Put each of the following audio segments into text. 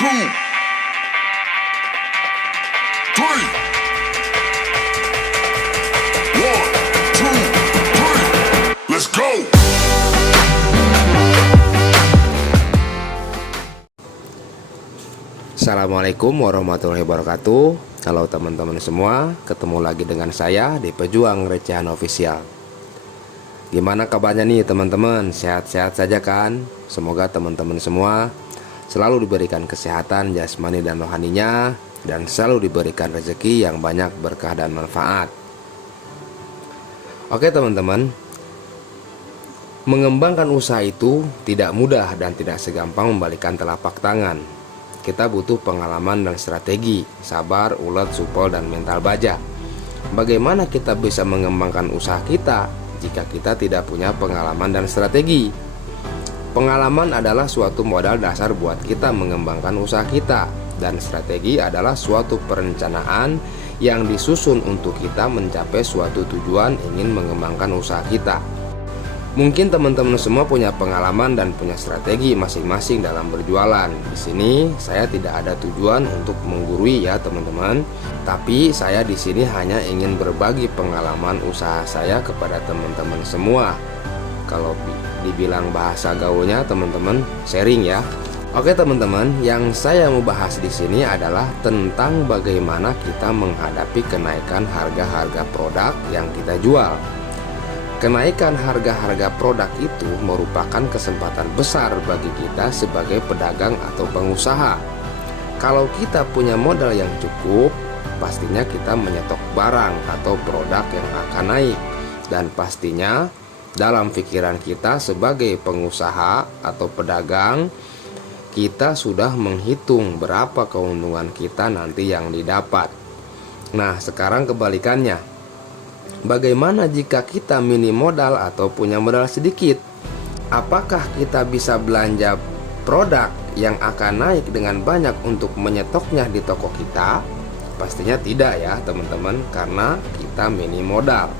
two, three. One, two, three. Let's go. Assalamualaikum warahmatullahi wabarakatuh. Halo teman-teman semua, ketemu lagi dengan saya di Pejuang Recehan Official. Gimana kabarnya nih teman-teman? Sehat-sehat saja kan? Semoga teman-teman semua selalu diberikan kesehatan jasmani dan rohaninya, dan selalu diberikan rezeki yang banyak berkah dan manfaat. Oke teman-teman, mengembangkan usaha itu tidak mudah dan tidak segampang membalikan telapak tangan. Kita butuh pengalaman dan strategi, sabar, ulet, supel, dan mental baja. Bagaimana kita bisa mengembangkan usaha kita jika kita tidak punya pengalaman dan strategi? Pengalaman adalah suatu modal dasar buat kita mengembangkan usaha kita, dan strategi adalah suatu perencanaan yang disusun untuk kita mencapai suatu tujuan ingin mengembangkan usaha kita. Mungkin teman-teman semua punya pengalaman dan punya strategi masing-masing dalam berjualan. Di sini saya tidak ada tujuan untuk menggurui ya teman-teman, tapi saya di sini hanya ingin berbagi pengalaman usaha saya kepada teman-teman semua. Kalau dibilang bahasa gaulnya teman-teman, sharing ya. Oke teman-teman, yang saya mau bahas di sini adalah tentang bagaimana kita menghadapi kenaikan harga-harga produk yang kita jual. Kenaikan harga-harga produk itu merupakan kesempatan besar bagi kita sebagai pedagang atau pengusaha. Kalau kita punya modal yang cukup, pastinya kita menyetok barang atau produk yang akan naik. Dan pastinya dalam pikiran kita sebagai pengusaha atau pedagang, kita sudah menghitung berapa keuntungan kita nanti yang didapat. Nah, sekarang kebalikannya. Bagaimana jika kita minim modal atau punya modal sedikit? Apakah kita bisa belanja produk yang akan naik dengan banyak untuk menyetoknya di toko kita? Pastinya tidak ya teman-teman, karena kita minim modal.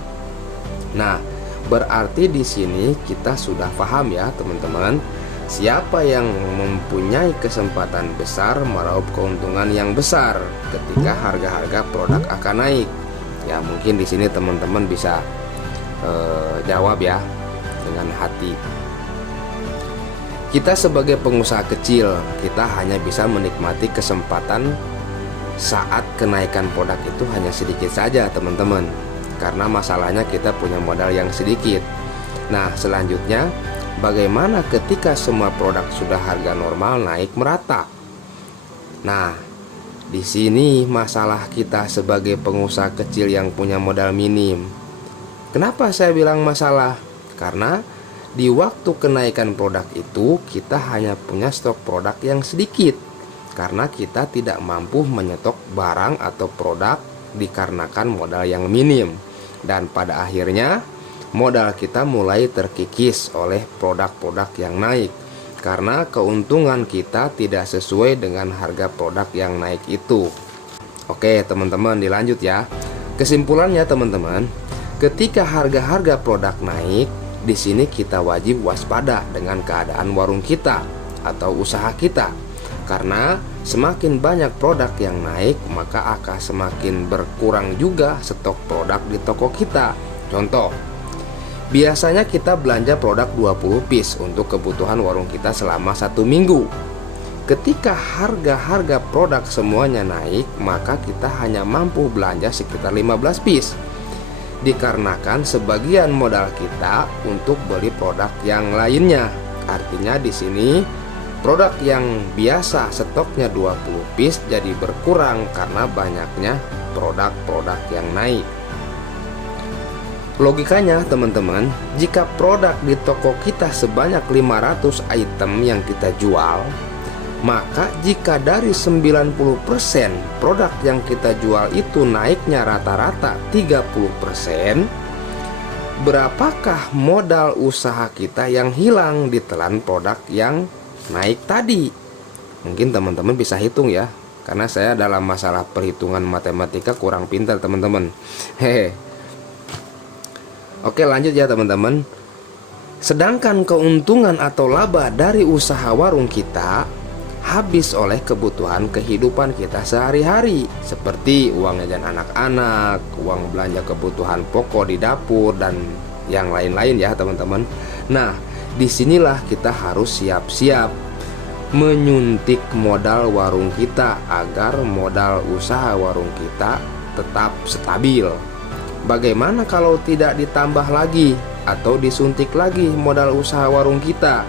Nah, berarti di sini kita sudah paham ya teman-teman, siapa yang mempunyai kesempatan besar meraup keuntungan yang besar ketika harga-harga produk akan naik. Ya mungkin di sini teman-teman bisa jawab ya dengan hati. Kita sebagai pengusaha kecil, kita hanya bisa menikmati kesempatan saat kenaikan produk itu hanya sedikit saja teman-teman, karena masalahnya kita punya modal yang sedikit. Nah selanjutnya, bagaimana ketika semua produk sudah harga normal naik merata? Nah, di sini masalah kita sebagai pengusaha kecil yang punya modal minim. Kenapa saya bilang masalah? Karena di waktu kenaikan produk itu kita hanya punya stok produk yang sedikit, karena kita tidak mampu menyetok barang atau produk dikarenakan modal yang minim. Dan pada akhirnya modal kita mulai terkikis oleh produk-produk yang naik, karena keuntungan kita tidak sesuai dengan harga produk yang naik itu. Oke teman-teman, dilanjut ya. Kesimpulannya teman-teman, ketika harga-harga produk naik, di sini kita wajib waspada dengan keadaan warung kita atau usaha kita. Karena semakin banyak produk yang naik, maka akan semakin berkurang juga stok produk di toko kita. Contoh, biasanya kita belanja produk 20 piece untuk kebutuhan warung kita selama 1 minggu. Ketika harga-harga produk semuanya naik, maka kita hanya mampu belanja sekitar 15 piece. Dikarenakan sebagian modal kita untuk beli produk yang lainnya. Artinya di sini produk yang biasa stoknya 20 piece jadi berkurang karena banyaknya produk-produk yang naik. Logikanya teman-teman, jika produk di toko kita sebanyak 500 item yang kita jual, maka jika dari 90% produk yang kita jual itu naiknya rata-rata 30%, berapakah modal usaha kita yang hilang ditelan produk yang naik tadi? Mungkin teman-teman bisa hitung ya, karena saya dalam masalah perhitungan matematika kurang pintar teman-teman. Hehe. Oke lanjut ya teman-teman. Sedangkan keuntungan atau laba dari usaha warung kita habis oleh kebutuhan kehidupan kita sehari-hari, seperti uang jajan anak-anak, uang belanja kebutuhan pokok di dapur, dan yang lain-lain ya teman-teman. Nah, disinilah kita harus siap-siap menyuntik modal warung kita agar modal usaha warung kita tetap stabil. Bagaimana kalau tidak ditambah lagi atau disuntik lagi modal usaha warung kita?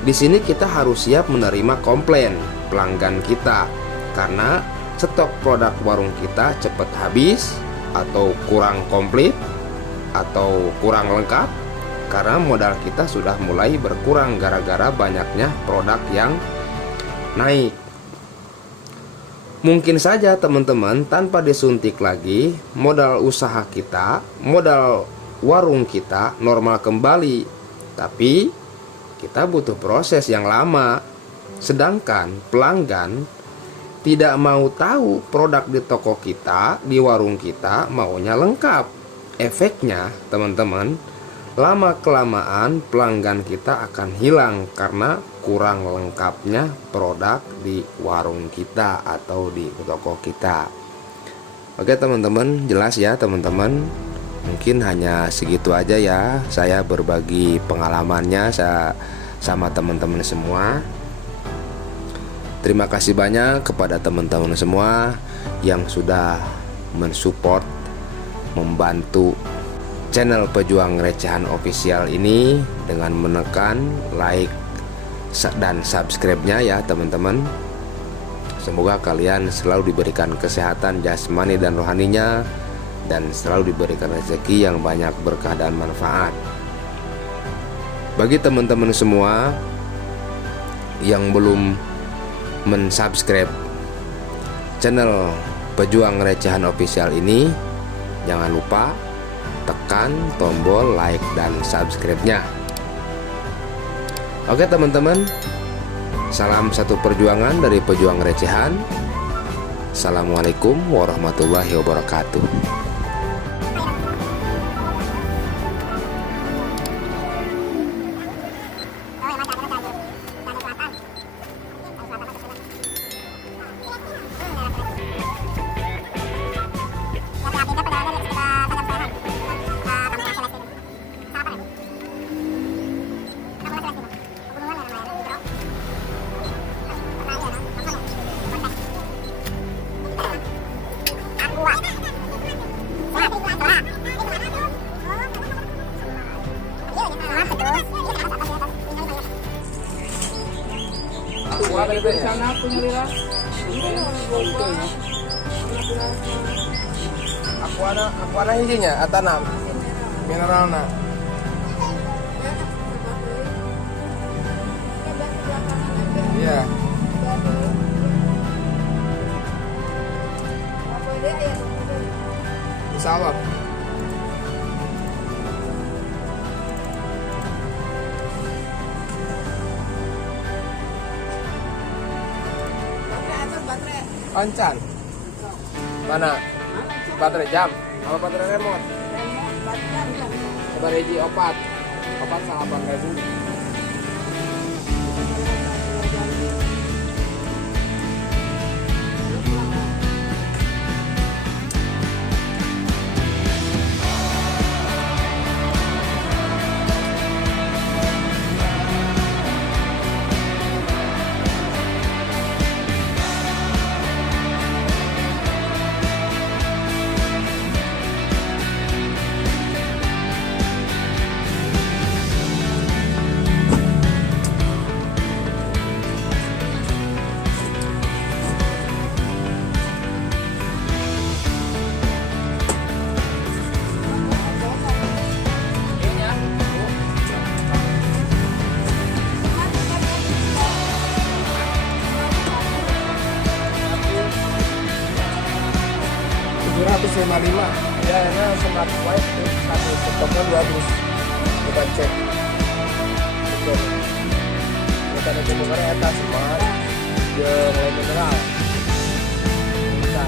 Di sini kita harus siap menerima komplain pelanggan kita karena stok produk warung kita cepat habis atau kurang komplit atau kurang lengkap karena modal kita sudah mulai berkurang gara-gara banyaknya produk yang naik. Mungkin saja teman-teman tanpa disuntik lagi modal usaha kita, modal warung kita normal kembali, tapi kita butuh proses yang lama. Sedangkan pelanggan tidak mau tahu produk di toko kita, di warung kita maunya lengkap. Efeknya teman-teman, lama-kelamaan pelanggan kita akan hilang karena kurang lengkapnya produk di warung kita atau di toko kita. Oke teman-teman, jelas ya teman-teman. Mungkin hanya segitu aja ya saya berbagi pengalamannya sama teman-teman semua. Terima kasih banyak kepada teman-teman semua yang sudah mensupport, membantu channel Pejuang Recehan Official ini dengan menekan like dan subscribe-nya ya teman-teman. Semoga kalian selalu diberikan kesehatan jasmani dan rohaninya, dan selalu diberikan rezeki yang banyak berkah dan manfaat. Bagi teman-teman semua yang belum mensubscribe channel Pejuang Recehan Official ini, jangan lupa tekan tombol like dan subscribe-nya. Oke teman-teman, salam satu perjuangan dari Pejuang Recehan. Assalamualaikum warahmatullahi wabarakatuh. Aku ada hijinya, atanam mineralna. Iya. Insya Allah. Oncan. Mana? Baterai jam. Kalau baterai remote. Baterai hiji opat 8.000. Ya, ini smart white satu stoknya 200. Kita cek. Betul. Kita ada sebenarnya atas smart yang lain mineral. Bisa.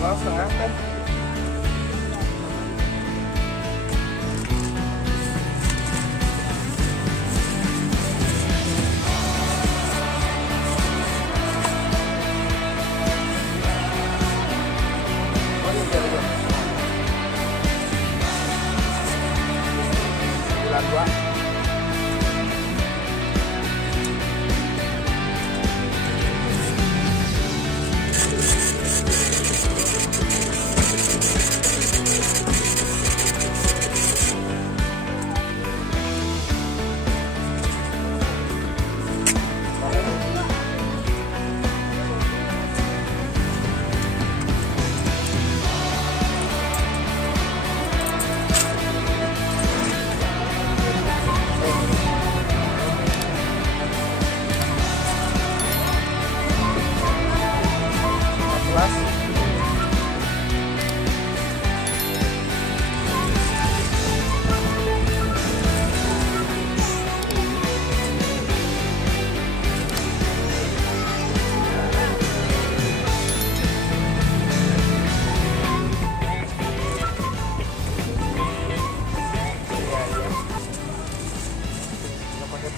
Telur setengah teh. Oh iya, iya. 92.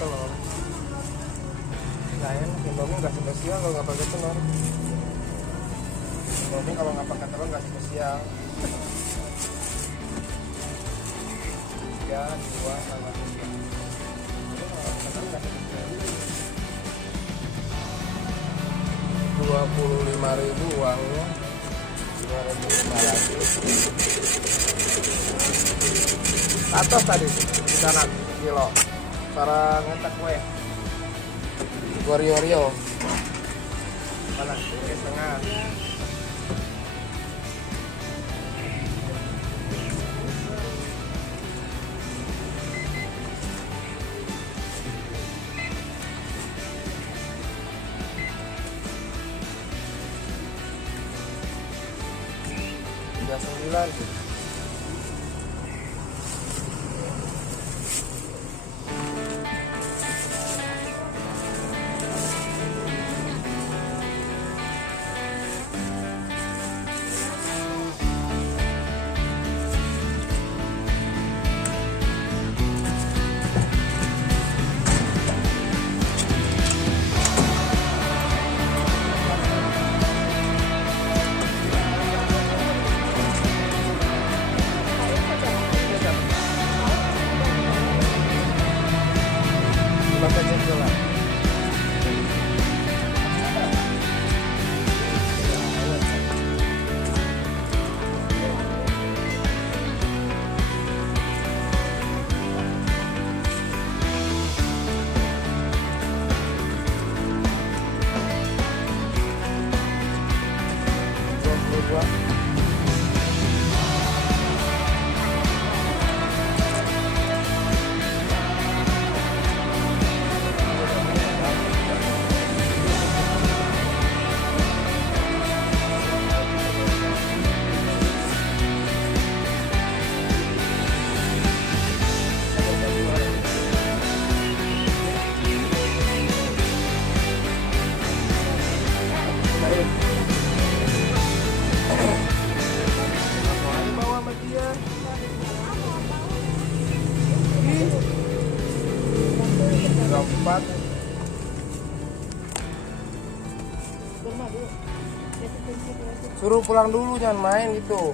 Telur lain Indomie nggak spesial kalau nggak pakai telur. Indomie kalau nggak pakai telur nggak spesial. 3, 2 sama 3. Rp25.000 uangnya. 2.500. Atas tadi di sana kilo. Para ngetak kue Rio mana? Ini setengah. Rp39. Bapak jalan. Empat. Suruh pulang dulu, jangan main gitu.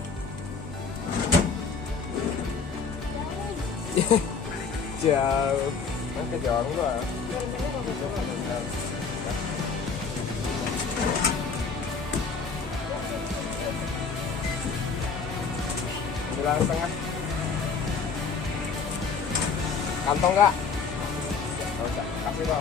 Jauh. Nanti jauh gua. Bilang setengah. Kantong nggak? Kasih Pak.